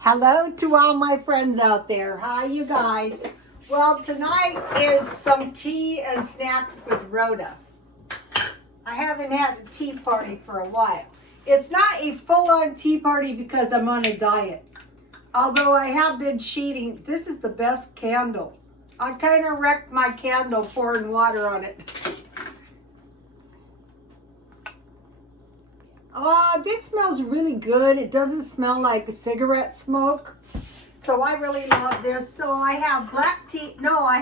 Hello to all my friends out there. Hi, you guys. Well, tonight is some tea and snacks with Rhoda. I haven't had a tea party for a while. It's not a full-on tea party because I'm on a diet. Although I have been cheating. This is the best candle. I kind of wrecked my candle pouring water on it. This smells really good. It doesn't smell like cigarette smoke. So I really love this. So I have black tea. No, I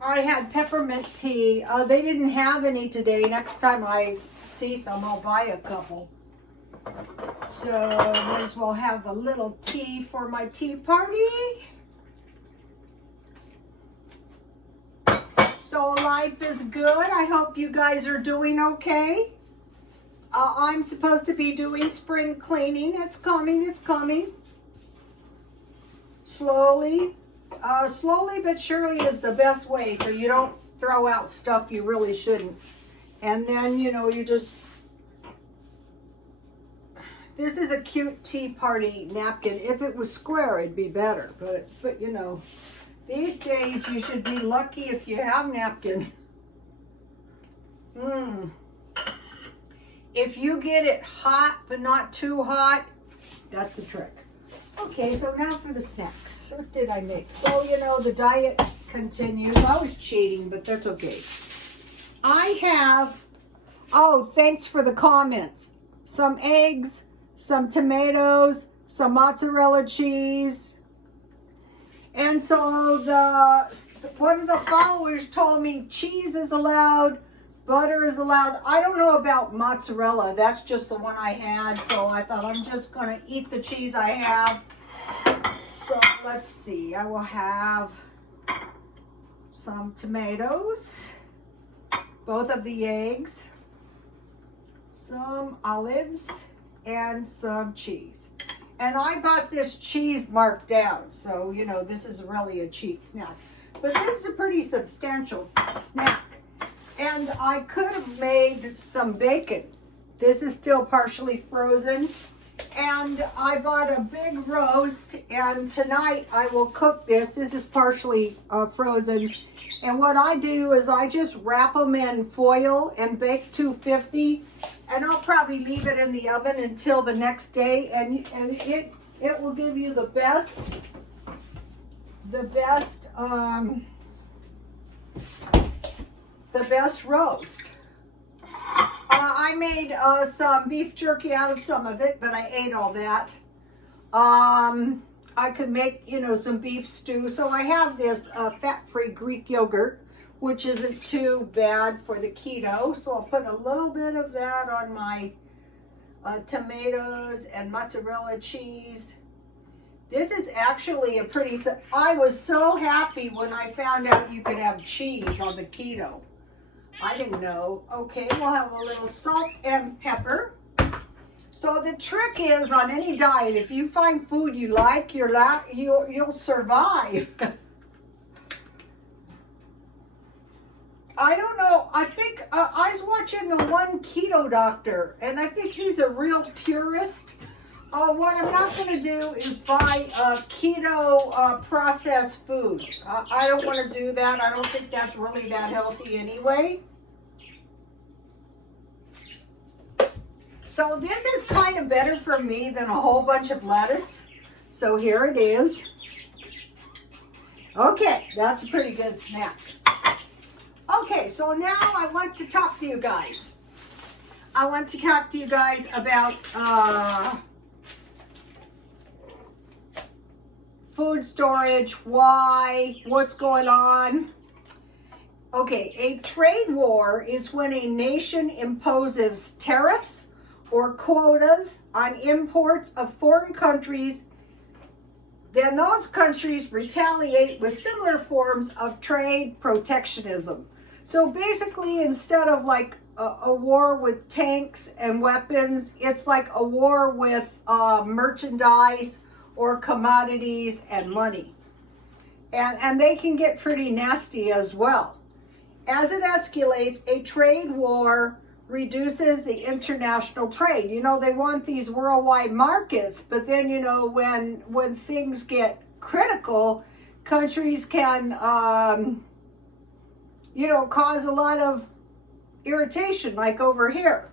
had peppermint tea. They didn't have any today. Next time I see some, I'll buy a couple. So might as well have a little tea for my tea party. So life is good. I hope you guys are doing okay. I'm supposed to be doing spring cleaning. It's coming, it's coming. Slowly but surely is the best way, so you don't throw out stuff you really shouldn't. And then, you just, this is a cute tea party napkin. If it was square, it'd be better, but these days you should be lucky if you have napkins. If you get it hot, but not too hot, that's a trick. Okay, so now for the snacks. What did I make? So, the diet continues. I was cheating, but that's okay. I have, thanks for the comments. Some eggs, some tomatoes, some mozzarella cheese. And so one of the followers told me cheese is allowed, butter is allowed. I don't know about mozzarella. That's just the one I had. So I thought I'm just going to eat the cheese I have. So let's see. I will have some tomatoes, both of the eggs, some olives, and some cheese. And I bought this cheese marked down. So, this is really a cheap snack. But this is a pretty substantial snack. And I could have made some bacon. This is still partially frozen. And I bought a big roast. And tonight I will cook this. This is partially frozen. And what I do is I just wrap them in foil and bake 250. And I'll probably leave it in the oven until the next day. And it will give you the best roast. I made some beef jerky out of some of it, but I ate all that. I could make, some beef stew. So I have this fat-free Greek yogurt, which isn't too bad for the keto. So I'll put a little bit of that on my tomatoes and mozzarella cheese. This is actually a pretty, I was so happy when I found out you could have cheese on the keto. I didn't know. Okay, we'll have a little salt and pepper. So the trick is on any diet, if you find food you like, you'll survive. I don't know. I think I was watching the one keto doctor, and I think he's a real purist. What I'm not going to do is buy keto processed food. I don't want to do that. I don't think that's really that healthy anyway. So this is kind of better for me than a whole bunch of lettuce. So here it is. Okay, that's a pretty good snack. Okay, so now I want to talk to you guys. I want to talk to you guys about food storage, why, what's going on. Okay, a trade war is when a nation imposes tariffs or quotas on imports of foreign countries. Then those countries retaliate with similar forms of trade protectionism. So basically, instead of like a war with tanks and weapons, it's like a war with merchandise or commodities and money. And they can get pretty nasty as well. As it escalates, a trade war reduces the international trade. You know, they want these worldwide markets, but then, you know, when things get critical, countries can, you know, cause a lot of irritation, like over here.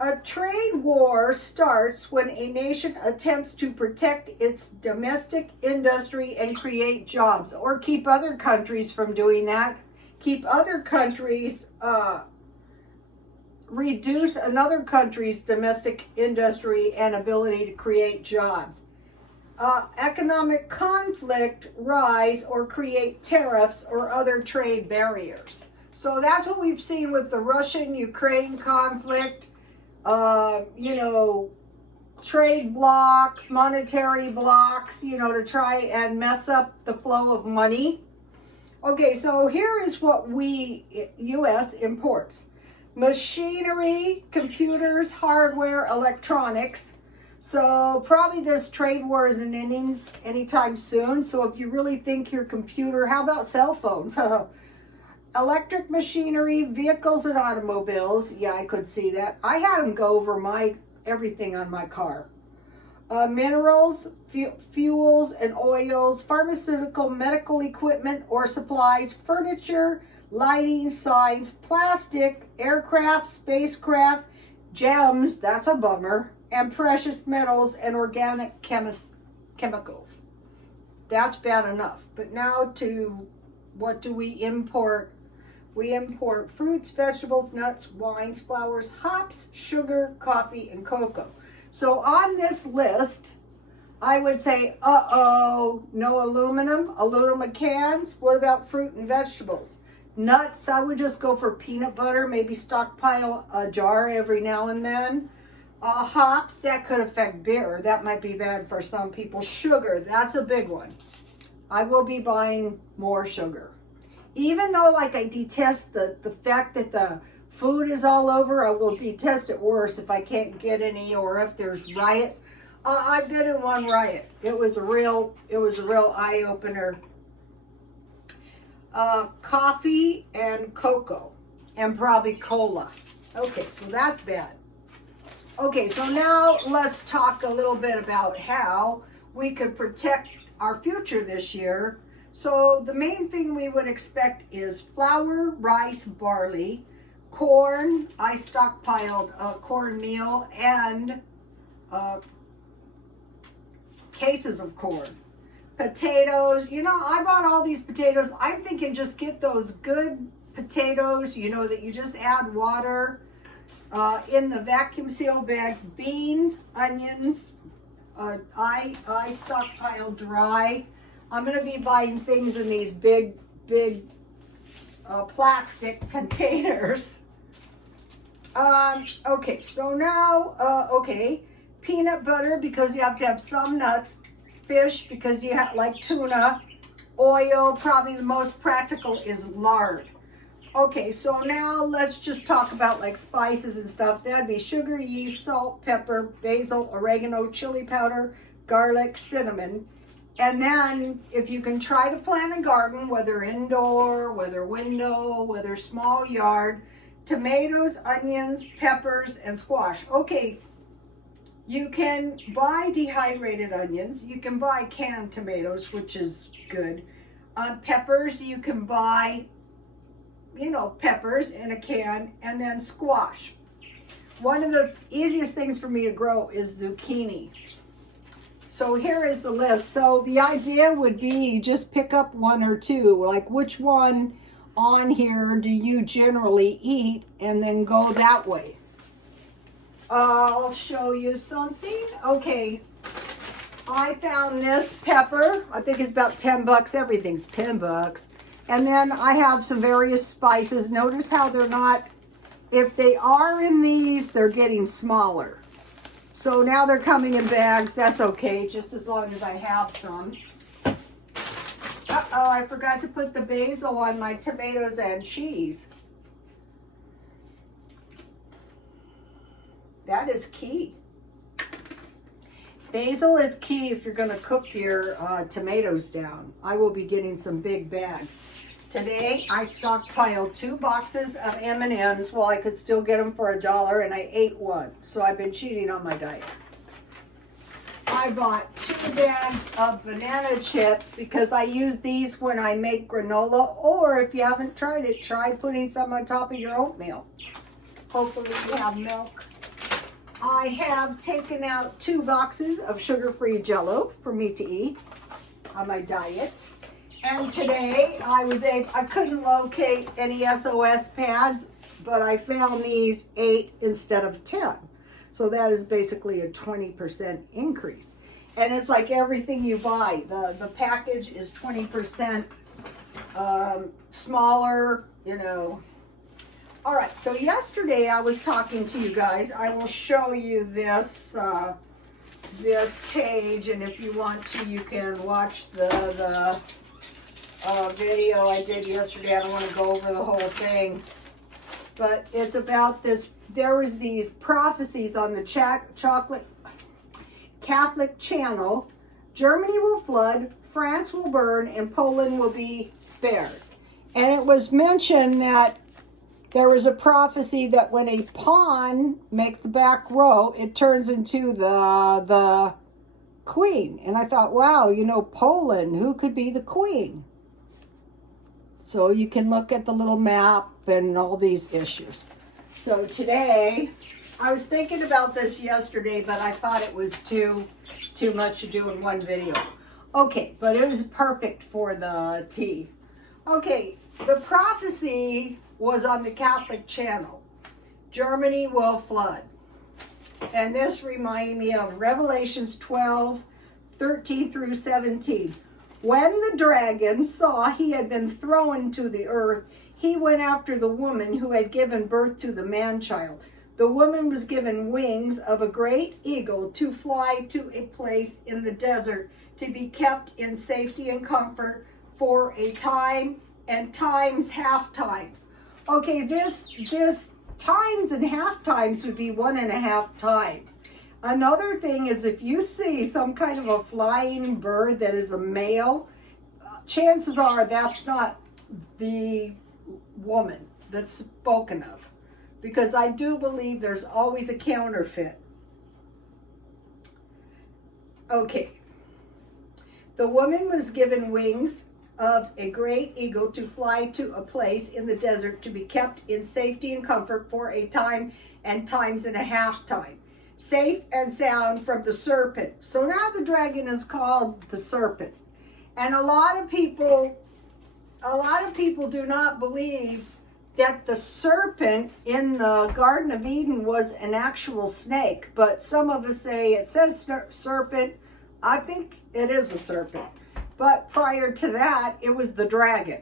A trade war starts when a nation attempts to protect its domestic industry and create jobs, or keep other countries from doing that. Keep other countries, reduce another country's domestic industry and ability to create jobs. Economic conflict rise or create tariffs or other trade barriers. So that's what we've seen with the Russian-Ukraine conflict. You know, trade blocks, monetary blocks, you know, to try and mess up the flow of money. Okay, so here is what U.S. imports. Machinery, computers, hardware, electronics. So probably this trade war isn't ending anytime soon. So if you really think your computer, how about cell phones? Electric machinery, vehicles and automobiles. Yeah, I could see that. I had them go over everything on my car. Minerals, fuels and oils, pharmaceutical, medical equipment or supplies, furniture, lighting, signs, plastic, aircraft, spacecraft, gems, that's a bummer, and precious metals and organic chemicals. That's bad enough. But now to what do we import? We import fruits, vegetables, nuts, wines, flowers, hops, sugar, coffee, and cocoa. So on this list, I would say, no aluminum cans. What about fruit and vegetables? Nuts, I would just go for peanut butter, maybe stockpile a jar every now and then. Hops, that could affect beer. That might be bad for some people. Sugar, that's a big one. I will be buying more sugar. Even though, like, I detest the fact that the food is all over, I will detest it worse if I can't get any or if there's riots. I've been in one riot. It was a real eye-opener. Coffee and cocoa and probably cola. Okay, so that's bad. Okay, so now let's talk a little bit about how we could protect our future this year. So the main thing we would expect is flour, rice, barley, corn. I stockpiled cornmeal and cases of corn. Potatoes, you know, I bought all these potatoes. I'm thinking just get those good potatoes, you know, that you just add water in the vacuum seal bags. Beans, onions, I stockpiled dry. I'm going to be buying things in these big plastic containers. Okay, so now, peanut butter because you have to have some nuts, fish because you have like tuna, oil, probably the most practical is lard. Okay, so now let's just talk about like spices and stuff. That'd be sugar, yeast, salt, pepper, basil, oregano, chili powder, garlic, cinnamon. And then if you can try to plant a garden, whether indoor, whether window, whether small yard, tomatoes, onions, peppers, and squash. Okay, you can buy dehydrated onions. You can buy canned tomatoes, which is good. Peppers, you can buy, you know, peppers in a can, and then squash. One of the easiest things for me to grow is zucchini. So here is the list. So the idea would be just pick up one or two, like which one on here do you generally eat, and then go that way. I'll show you something. Okay, I found this pepper. I think it's about 10 bucks. Everything's 10 bucks. And then I have some various spices. Notice how they're not, if they are in these, they're getting smaller. So now they're coming in bags. That's okay, just as long as I have some. Uh-oh, I forgot to put the basil on my tomatoes and cheese. That is key. Basil is key if you're going to cook your tomatoes down. I will be getting some big bags. Today I stockpiled 2 boxes of M&Ms while I could still get them for $1, and I ate one. So I've been cheating on my diet. I bought 2 bags of banana chips because I use these when I make granola, or if you haven't tried it, try putting some on top of your oatmeal. Hopefully you have milk. I have taken out 2 boxes of sugar-free Jell-O for me to eat on my diet. And today I couldn't locate any SOS pads, but I found these 8 instead of 10. So that is basically a 20% increase. And it's like everything you buy. The package is 20% smaller, you know. All right, so yesterday I was talking to you guys. I will show you this this page, and if you want to, you can watch the video I did yesterday. I don't want to go over the whole thing, but it's about this. There was these prophecies on the Catholic channel. Germany will flood, France will burn, and Poland will be spared. And it was mentioned that there was a prophecy that when a pawn makes the back row, it turns into the queen. And I thought, wow, you know, Poland, who could be the queen? So you can look at the little map and all these issues. So today, I was thinking about this yesterday, but I thought it was too much to do in one video. Okay, but it was perfect for the tea. Okay, the prophecy was on the Catholic channel. Germany will flood. And this reminded me of Revelations 12, 13 through 17. When the dragon saw he had been thrown to the earth, he went after the woman who had given birth to the man-child. The woman was given wings of a great eagle to fly to a place in the desert to be kept in safety and comfort for a time and times, half times. Okay, this times and half times would be 1.5 times. Another thing is if you see some kind of a flying bird that is a male, chances are that's not the woman that's spoken of. Because I do believe there's always a counterfeit. Okay. The woman was given wings of a great eagle to fly to a place in the desert to be kept in safety and comfort for a time and times and a half time. Safe and sound from the serpent. So now the dragon is called the serpent. And a lot of people do not believe that the serpent in the Garden of Eden was an actual snake. But some of us say it says serpent. I think it is a serpent. But prior to that, it was the dragon.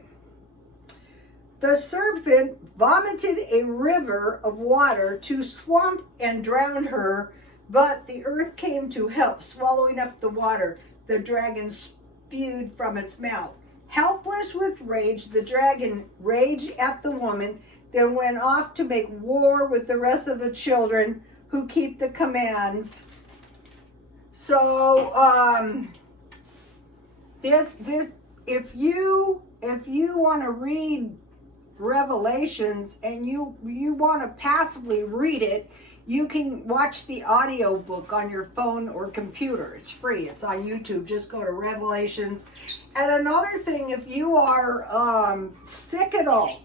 The serpent vomited a river of water to swamp and drown her, but the earth came to help, swallowing up the water the dragon spewed from its mouth. Helpless with rage, the dragon raged at the woman, then went off to make war with the rest of the children who keep the commands. So, if you want to read Revelations and you want to passively read it, you can watch the audio book on your phone or computer. It's free. It's on YouTube. Just go to Revelations. And another thing, if you are sick at all,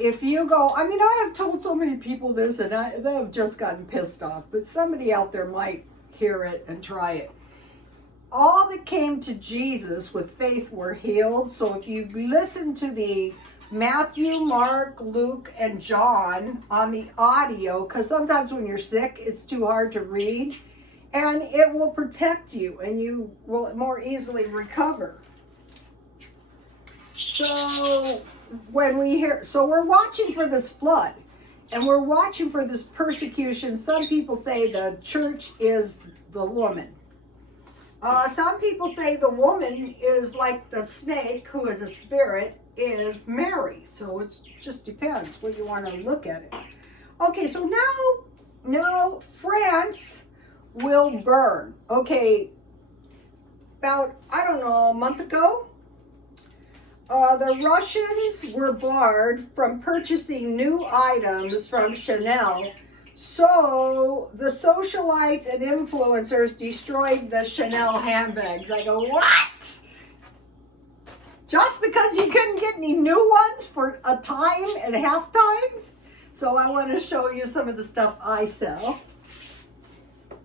if you go, I mean, I have told so many people this and they have just gotten pissed off, but somebody out there might hear it and try it. All that came to Jesus with faith were healed. So if you listen to the Matthew, Mark, Luke, and John on the audio, because sometimes when you're sick, it's too hard to read, and it will protect you and you will more easily recover. So when we hear, so we're watching for this flood and we're watching for this persecution. Some people say the church is the woman. Some people say the woman is like the snake, who is a spirit, is Mary. So it just depends what you want to look at it. Okay, so now France will burn. Okay, about, I don't know, a month ago, the Russians were barred from purchasing new items from Chanel. So the socialites and influencers destroyed the Chanel handbags. I go, what? Just because you couldn't get any new ones for a time and half times? So I want to show you some of the stuff I sell.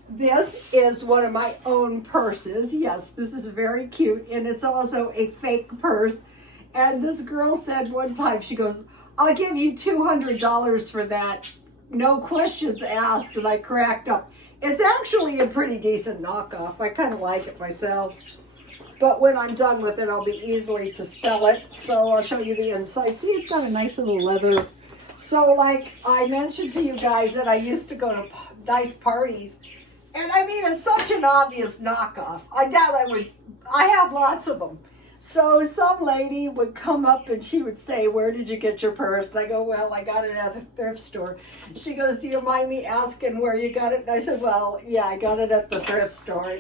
This is one of my own purses. Yes, this is very cute, and it's also a fake purse. And this girl said one time, she goes, I'll give you $200 for that. No questions asked, and I cracked up. It's actually a pretty decent knockoff. I kind of like it myself. But when I'm done with it, I'll be easily to sell it. So I'll show you the inside. See, it's got a nice little leather. So like I mentioned to you guys that I used to go to nice parties. And I mean, it's such an obvious knockoff. I doubt I have lots of them. So some lady would come up and she would say, where did you get your purse? And I go, well, I got it at the thrift store. She goes, do you mind me asking where you got it? And I said, well, yeah, I got it at the thrift store.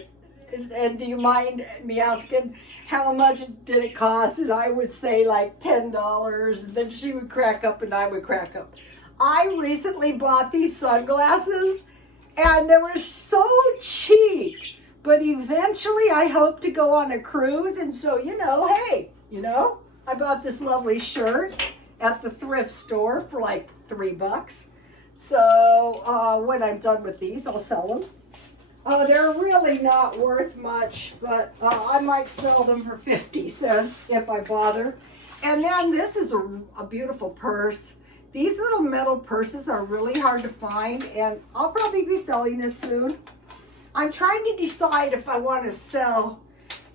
And do you mind me asking how much did it cost? And I would say like $10. And then she would crack up and I would crack up. I recently bought these sunglasses and they were so cheap. But eventually I hope to go on a cruise. And so, hey, I bought this lovely shirt at the thrift store for like $3. So when I'm done with these, I'll sell them. They're really not worth much, but I might sell them for 50 cents if I bother. And then this is a beautiful purse. These little metal purses are really hard to find, and I'll probably be selling this soon. I'm trying to decide if I want to sell.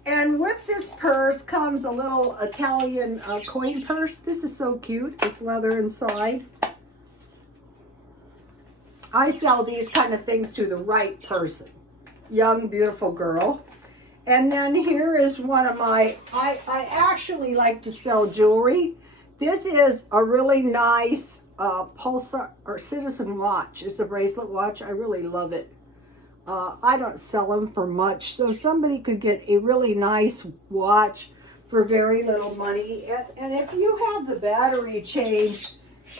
And with this purse comes a little Italian coin purse. This is so cute. It's leather inside. I sell these kind of things to the right person. Young, beautiful girl. And then here is one of my, I actually like to sell jewelry. This is a really nice Pulsar or Citizen watch. It's a bracelet watch. I really love it. I don't sell them for much, so somebody could get a really nice watch for very little money. And if you have the battery changed,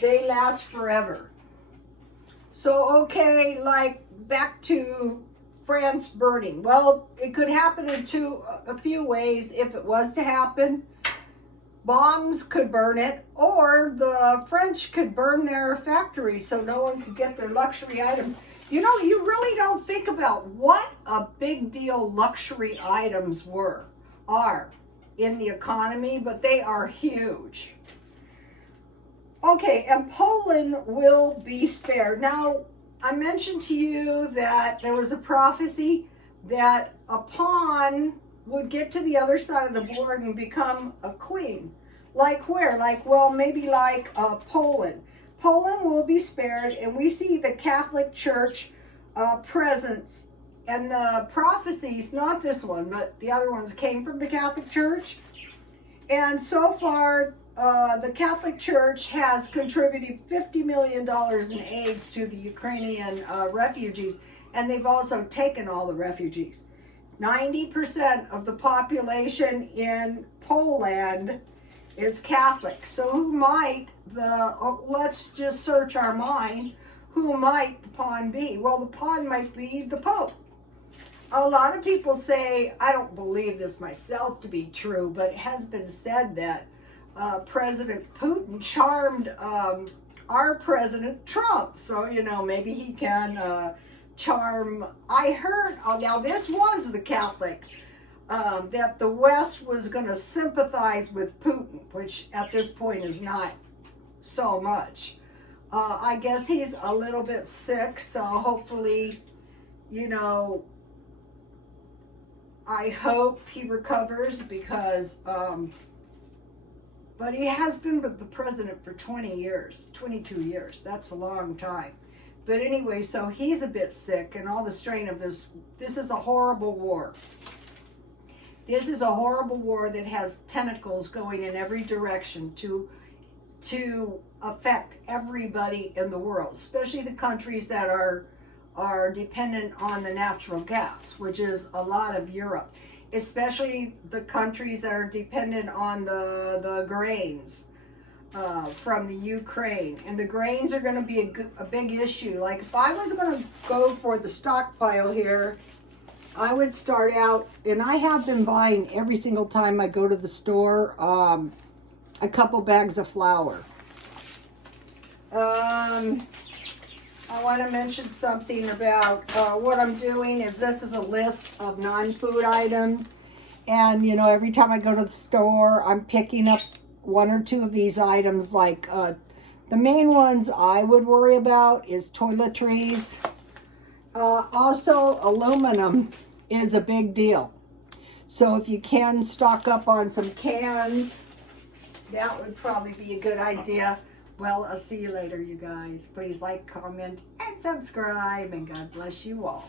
they last forever. So, okay, like back to France burning. Well, it could happen in a few ways if it was to happen. Bombs could burn it, or the French could burn their factory so no one could get their luxury items. You really don't think about what a big deal luxury items are in the economy, but they are huge. Okay, and Poland will be spared. Now, I mentioned to you that there was a prophecy that a pawn would get to the other side of the board and become a queen. Like where? Maybe like Poland. Poland will be spared, and we see the Catholic Church presence. And the prophecies, not this one, but the other ones came from the Catholic Church. And so far, the Catholic Church has contributed $50 million in aid to the Ukrainian refugees, and they've also taken all the refugees. 90% of the population in Poland is Catholic. So who might let's just search our minds, who might the pawn be? Well, the pawn might be the Pope. A lot of people say, I don't believe this myself to be true, but it has been said that President Putin charmed our President Trump. So, maybe he can charm. I heard, now this was the Catholic, that the West was going to sympathize with Putin, which at this point is not so much. I guess he's a little bit sick, so hopefully, I hope he recovers because, but he has been with the president for 22 years. That's a long time. But anyway, so he's a bit sick, and all the strain of this is a horrible war. This is a horrible war that has tentacles going in every direction to affect everybody in the world, especially the countries that are dependent on the natural gas, which is a lot of Europe. especially the countries that are dependent on the grains from the Ukraine. And the grains are going to be a big issue. Like if I was going to go for the stockpile here, I would start out, and I have been buying every single time I go to the store, a couple bags of flour. I want to mention something about what I'm doing is this is a list of non-food items. And, you know, every time I go to the store, I'm picking up one or two of these items. Like the main ones I would worry about is toiletries. Also, aluminum is a big deal. So if you can stock up on some cans, that would probably be a good idea. Well, I'll see you later, you guys. Please like, comment, and subscribe, and God bless you all.